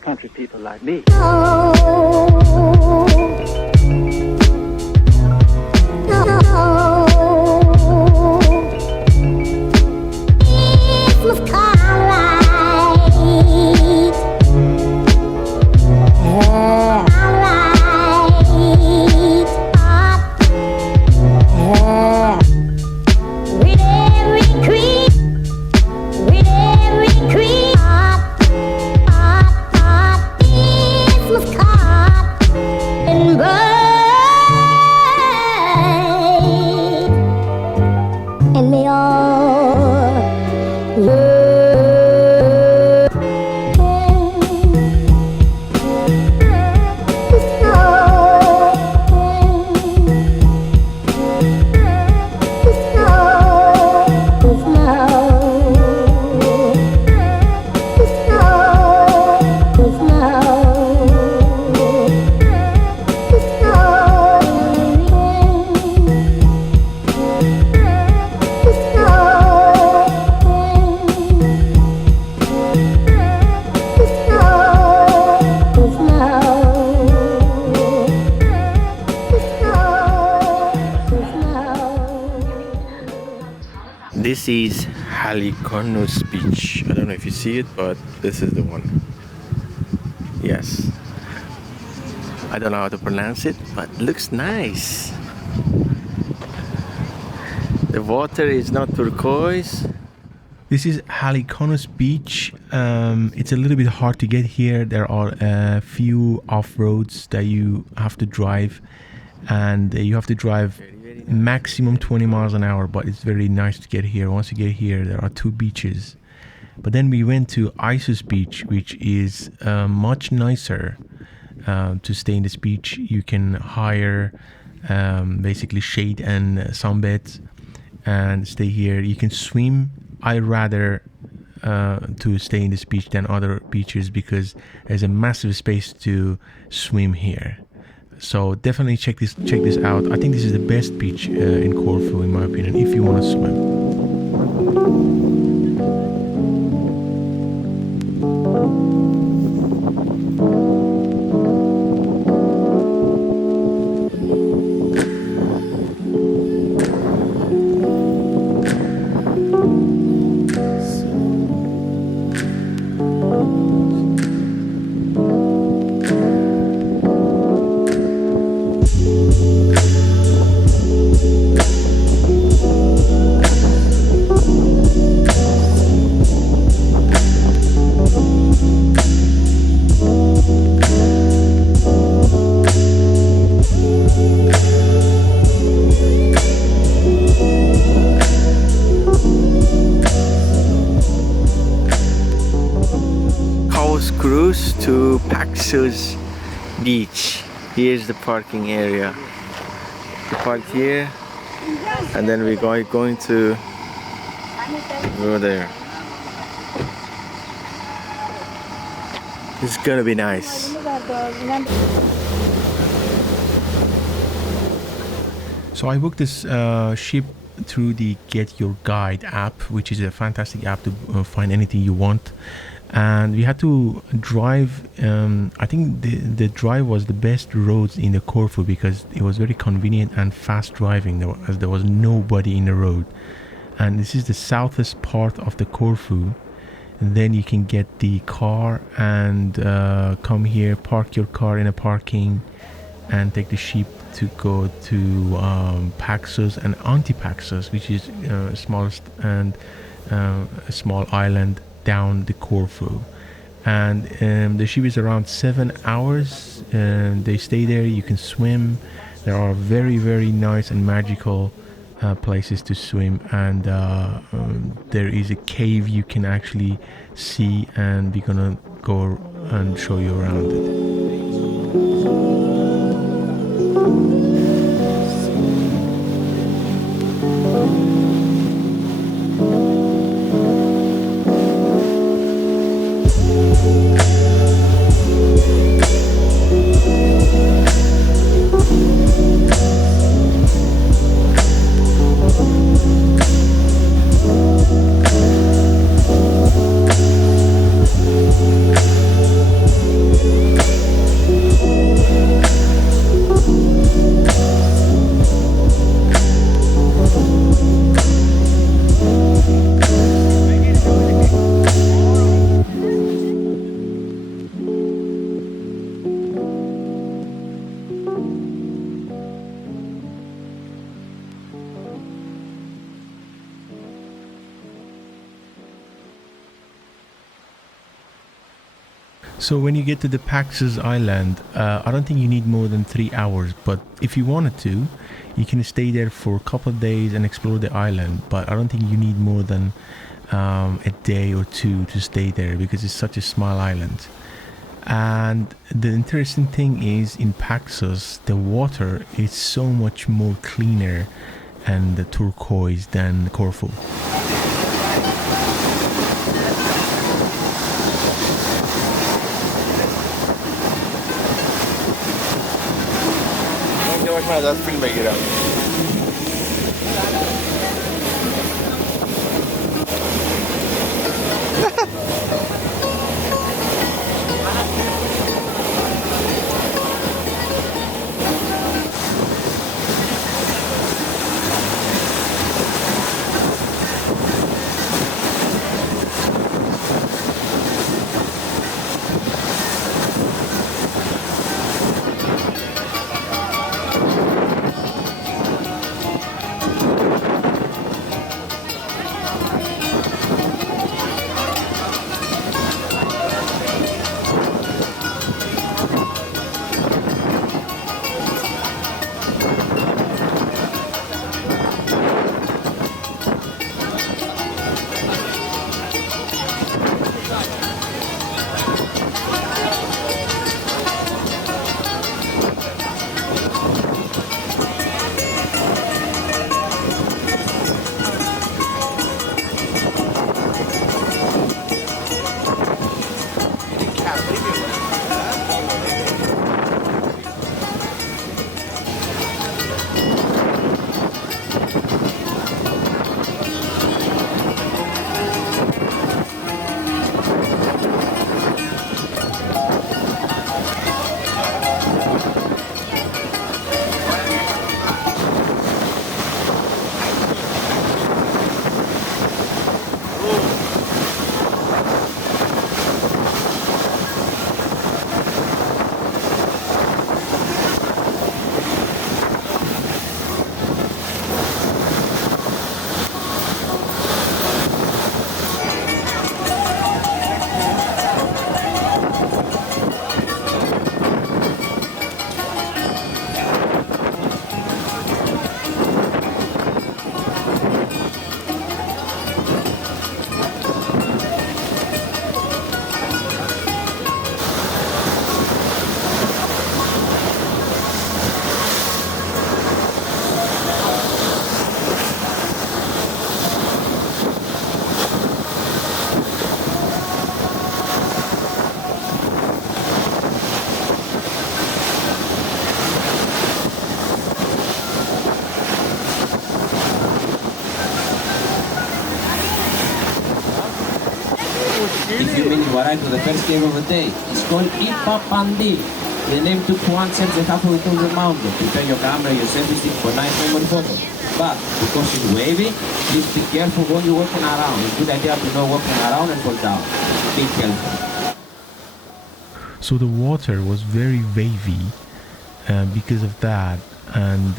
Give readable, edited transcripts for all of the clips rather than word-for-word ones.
country people like me. This is Halikarnas beach. I don't know if you see it, but this is the one. Yes. I don't know how to pronounce it, but it looks nice. The water is not turquoise. This is Halikarnas beach. It's a little bit hard to get here. There are a few off-roads that you have to drive, and you have to drive maximum 20 miles an hour, but it's very nice to get here. Once you get here, there are two beaches. But then we went to Isis beach, which is much nicer. To stay in this beach, you can hire basically shade and sunbeds and stay here. You can swim. I rather to stay in this beach than other beaches because there's a massive space to swim here. So definitely check this out. I think this is the best beach in Corfu, in my opinion, if you want to swim. Cruise to Paxos beach. Here's the parking area. We park here and then we're going to go there. It's gonna be nice. So I booked this ship through the Get Your Guide app, which is a fantastic app to find anything you want. And we had to drive. I think the drive was the best roads in the Corfu because it was very convenient and fast driving, as there was nobody in the road. And this is the southest part of the Corfu. And then you can get the car and come here, park your car in a parking, and take the ship to go to Paxos and Antipaxos, which is smallest and a small island down the Corfu. And the ship is around 7 hours, and they stay there. You can swim. There are very, very nice and magical places to swim, and there is a cave you can actually see, and we're gonna go and show you around it. So when you get to the Paxos Island, I don't think you need more than 3 hours. But if you wanted to, you can stay there for a couple of days and explore the island. But I don't think you need more than a day or two to stay there because it's such a small island. And the interesting thing is in Paxos, the water is so much more cleaner and turquoise than Corfu. Yavaş filme girelim. If you mean to arrive to the first cave of the day, it's called Ipapandi. The name took one sense and halfway through the mountain. Prepare your camera, your selfie stick for nice memory photos. But because it's wavy, please be careful when you're walking around. It's a good idea to know walking around and fall down. Be careful. So the water was very wavy because of that, and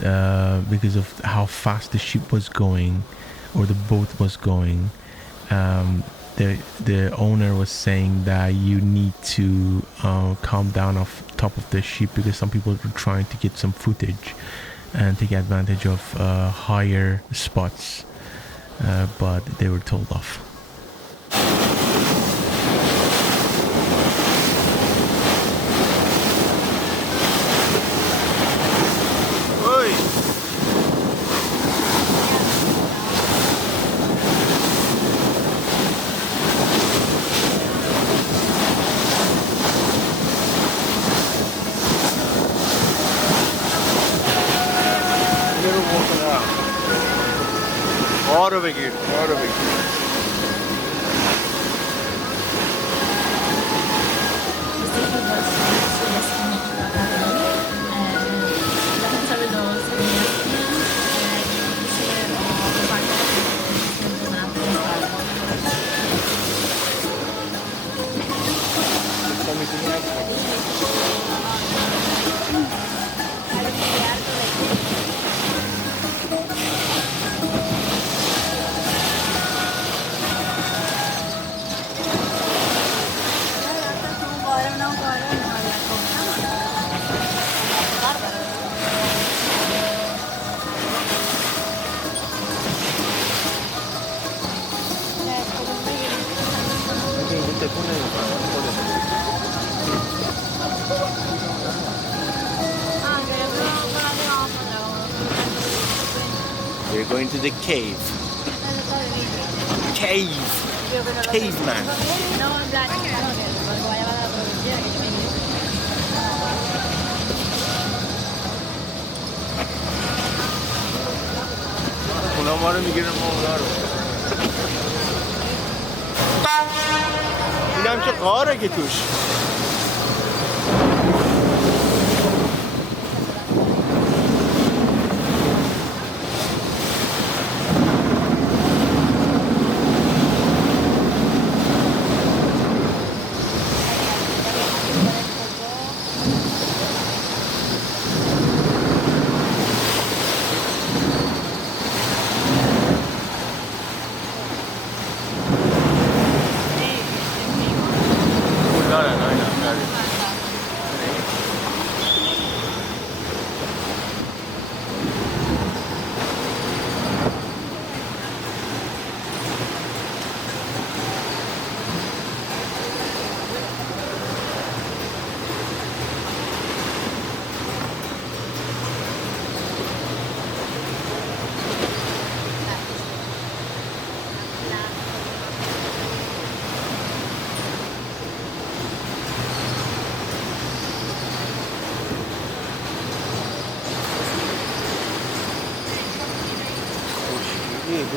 because of how fast the ship was going, or the boat was going. The owner was saying that you need to calm down off top of the ship because some people were trying to get some footage and take advantage of higher spots, but they were told off. Orada bir gir. We're going to the cave. Caveman. اونا ما رو میگیرن ما اونا رو. این هم چه قاره که توش.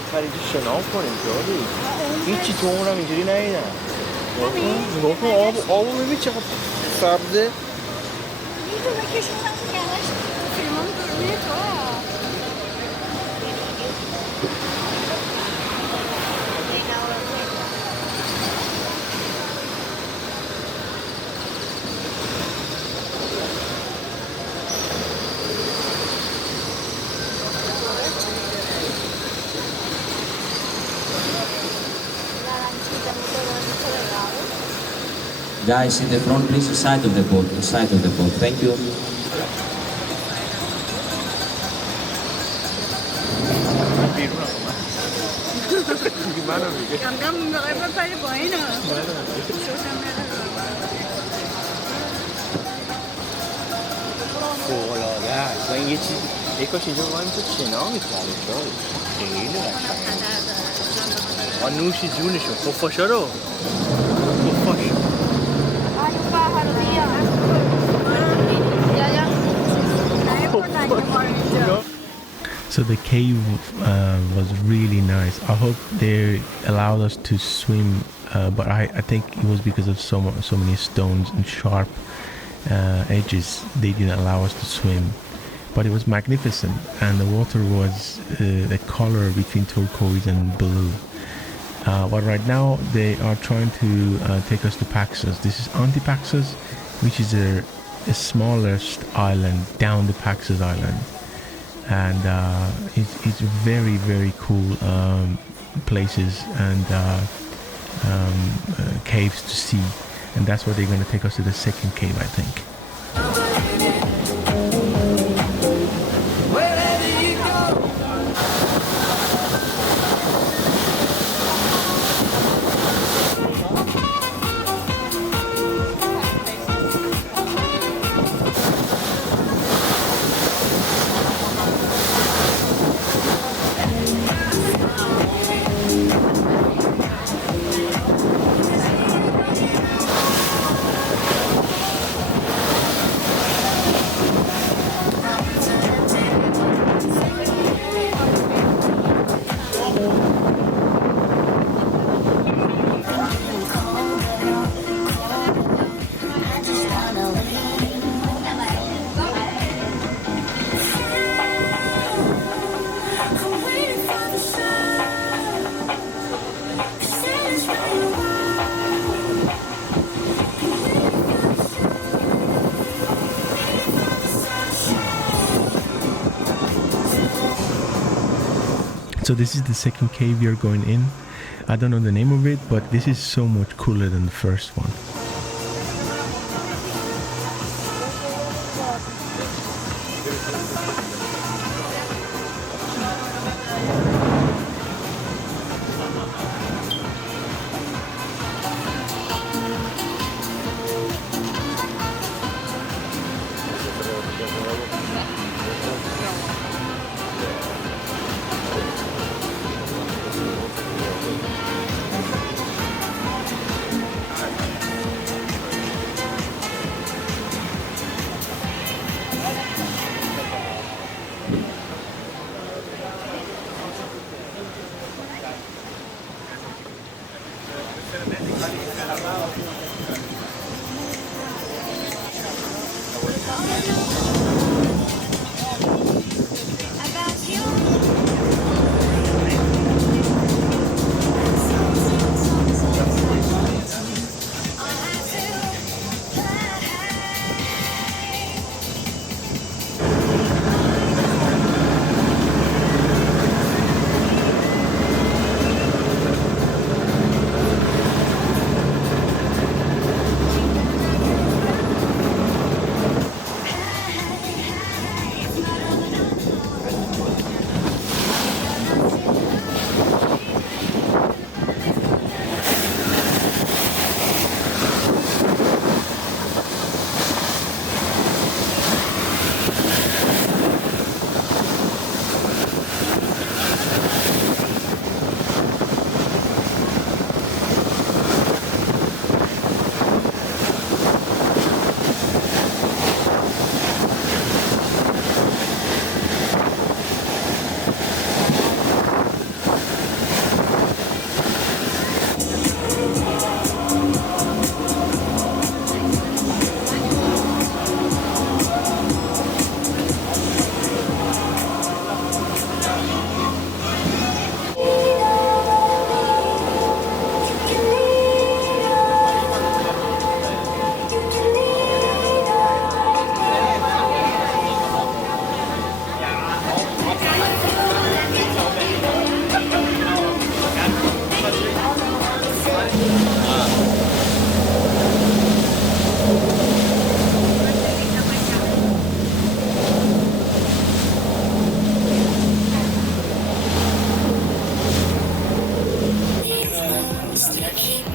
بخرید شنا کنیم جاری هیچی تو اونم اینجوری ندیدم نگاه کن آبو ببین چقدر سبزه میدونه کشون هست گرش فیلمان دورمیه تو Guys, in the front, please, the side of the boat, the side of the boat. Thank you. فوق‌العاده است و این یه چیز یکاش اینجا باید تو شنا می‌کردی شاید خیلی قشنگه نوش جونشون خفاشا رو خفاش So the cave was really nice. I hope they allowed us to swim, but I think it was because of so many stones and sharp edges. They didn't allow us to swim, but it was magnificent, and the water was a color between turquoise and blue. But right now they are trying to take us to Paxos. This is Antipaxos, which is the smallest island down the Paxos Island. And it's very, very cool places and caves to see, and that's why they're going to take us to the second cave, I think. So this is the second cave you're going in. I don't know the name of it, but this is so much cooler than the first one.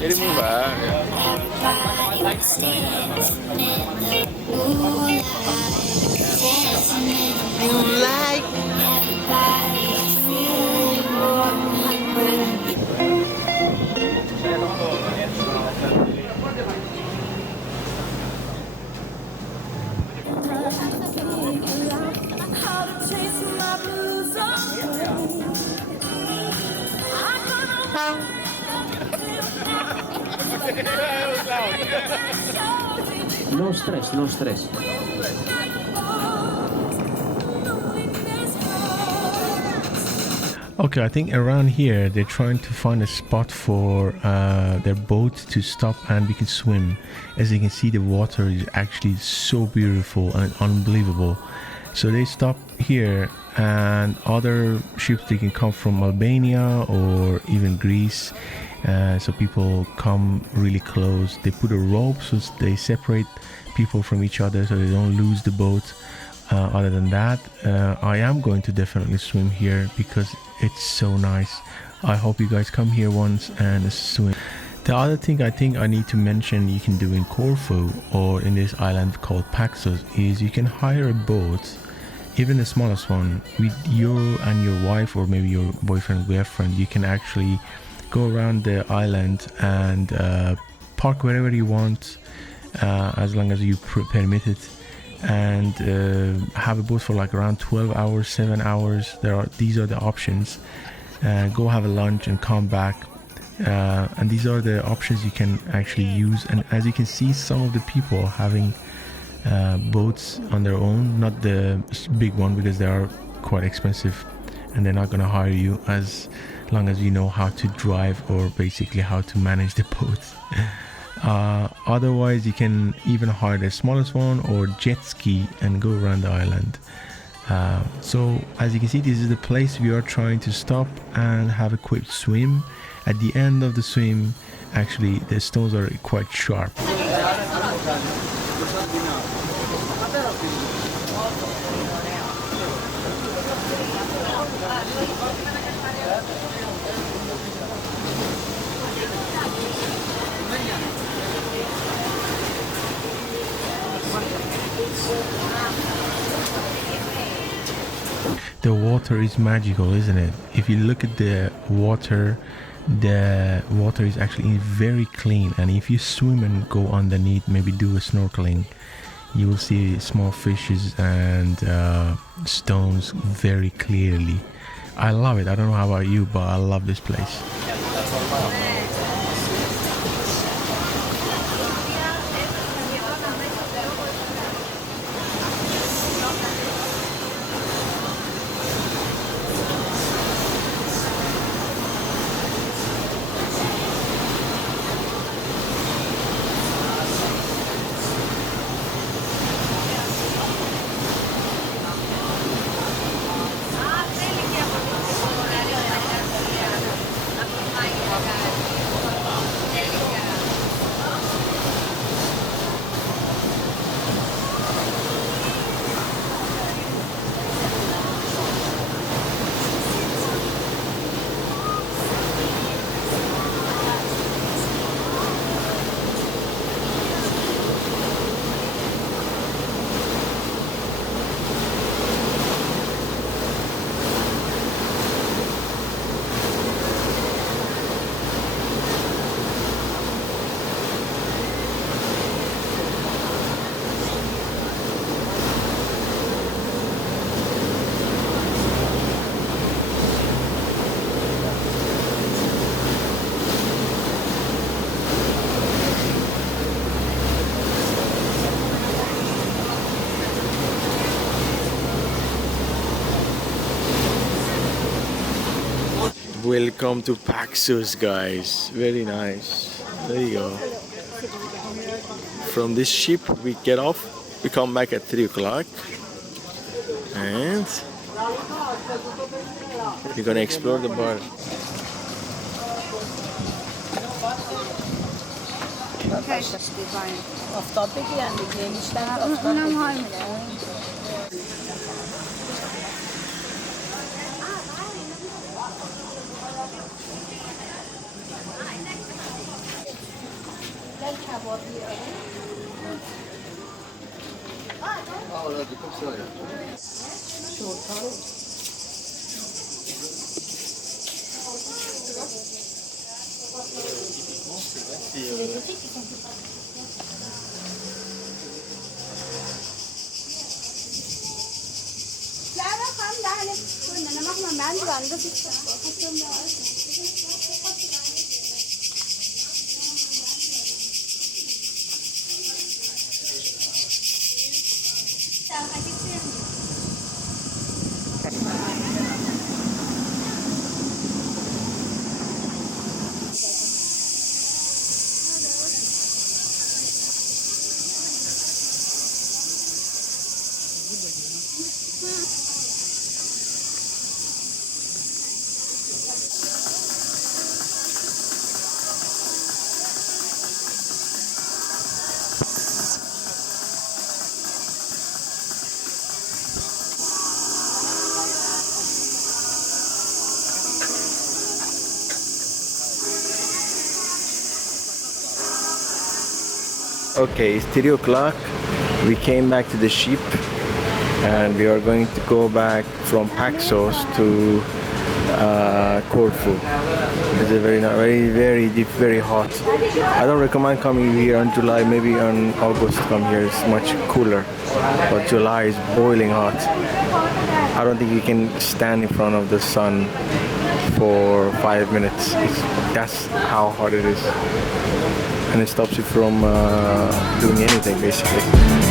Ele mudar. You like No stress, no stress. Okay, I think around here they're trying to find a spot for their boat to stop and we can swim. As you can see, the water is actually so beautiful and unbelievable. So they stop here, and other ships, they can come from Albania or even Greece. So people come really close. They put a rope so they separate people from each other so they don't lose the boat. Other than that, I am going to definitely swim here because it's so nice. I hope you guys come here once and swim. The other thing I think I need to mention you can do in Corfu or in this island called Paxos is you can hire a boat, even the smallest one, with you and your wife or maybe your boyfriend, girlfriend. You can actually go around the island and park wherever you want, as long as you permit it, and have a boat for like around 12 hours, 7 hours. These are the options. Go have a lunch and come back, and these are the options you can actually use. And as you can see, some of the people having boats on their own, not the big one because they are quite expensive and they're not going to hire you as long as you know how to drive or basically how to manage the boat. Otherwise, you can even hire the smallest one or jet ski and go around the island. So as you can see, this is the place we are trying to stop and have a quick swim. At the end of the swim, actually the stones are quite sharp. The water is magical, isn't it? If you look at the water is actually very clean, and if you swim and go underneath, maybe do a snorkeling, you will see small fishes and stones very clearly. I love it. I don't know how about you, but I love this place. Welcome to Paxos, guys. Very nice. There you go. From this ship, we get off. We come back at 3 o'clock. And we're gonna explore the bar. Off topic yani genişten off Önem topic. var mı? لا لا خلاص ده عليك كنا انا مهما ما عندي بعد Okay, it's 3 o'clock. We came back to the ship and we are going to go back from Paxos to Corfu. It's a very hot. I don't recommend coming here in July. Maybe in August come here. It's much cooler. But July is boiling hot. I don't think you can stand in front of the sun for 5 minutes. That's how hot it is. And it stops you from doing anything basically.